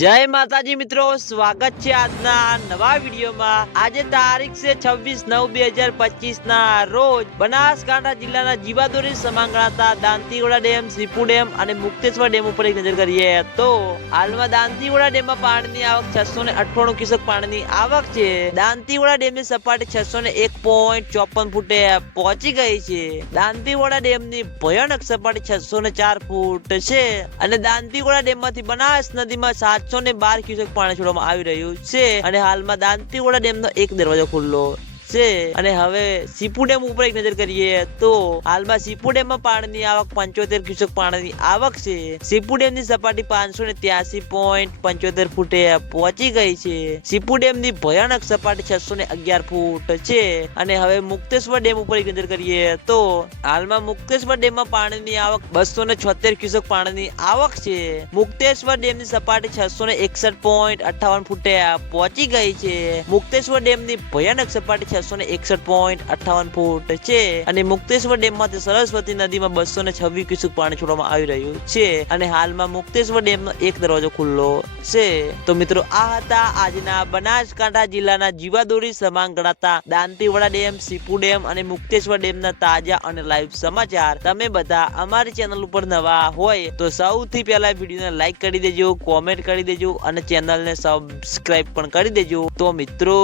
જય માતાજી મિત્રો, સ્વાગત છે આજના નવા વિડીયોમાં. આજે તારીખ છે છવ્વીસ નવ બે હજાર પચીસ ના રોજ બનાસકાંઠા જિલ્લાના જીવાદોરી સમાંગણાતા દાંતીવાડા ડેમ સીપુ ડેમ અને મુક્તેશ્વર ડેમ ઉપર એક નજર કરીએ તો હાલમાં દાંતીવાડા ડેમમાં પાણીની આવક છસો ને અઠ્ઠાણું ક્યુસેક પાણીની આવક છે. દાંતીવાડા ડેમની સપાટી છસો ને એક પોઈન્ટ ચોપન ફૂટે પહોંચી ગઈ છે. દાંતીવાડા ડેમની ભયાનક સપાટી છસો ને ચાર ફૂટ છે અને દાંતીવાડા ડેમમાંથી બનાસ નદીમાં સાતસો ને બાર ક્યુસેક પાણી છોડવામાં આવી રહ્યું છે. અને હાલમાં દાંતીવાડા ડેમનો એક દરવાજો ખુલ્લો છે. અને હવે સીપુ ડેમ ઉપર એક નજર કરીએ તો હાલમાં સીપુ ડેમમાં પાણીની આવક પંચોતેર ક્યુસેક પાણીની આવક છે. સીપુ ડેમની સપાટી પાંચસો ને ત્યાસી પોઈન્ટ પંચોતેર ફૂટે પહોંચી ગઈ છે. સીપુ ડેમની ભયાનક સપાટી છસો ને અગિયાર ફૂટ છે. અને હવે મુક્તેશ્વર ડેમ ઉપર એક નજર કરીએ તો હાલમાં મુક્તેશ્વર ડેમમાં પાણીની આવક બસો ને છોતેર ક્યુસેક પાણીની આવક છે. મુક્તેશ્વર ડેમની સપાટી છસો ને એકસઠ પોઈન્ટ અઠાવન ફૂટે પહોંચી ગઈ છે. મુક્તેશ્વર ડેમની ભયાનક સપાટી છસો ને એકસઠ પોઈન્ટ અઠાવન ફૂટ છે. અને મુક્તેશ્વર ડેમમાંથી સરસ્વતી નદીમાં બસો ને છવ્વીસ ક્યુસેક પાણી છોડવામાં આવી રહ્યું છે. અને હાલમાં મુક્તેશ્વર ડેમનો એક દરવાજો ખુલ્લો છે. તો મિત્રો, આ હતા આજના બનાસકાંઠા જિલ્લાના જીવાદોરી સમાન ગણાતા દાંતીવાડા ડેમ, સીપુ ડેમ અને મુક્તેશ્વર ડેમના તાજા અને લાઈવ સમાચાર. તમે બધા અમારી ચેનલ ઉપર નવા હોય તો સૌથી પહેલા વિડીયોને લાઈક કરી દેજો, કોમેન્ટ કરી દેજો અને ચેનલને સબસ્ક્રાઇબ પણ કરી દેજો. તો મિત્રો,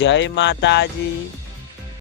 જય માતાજી. Bye.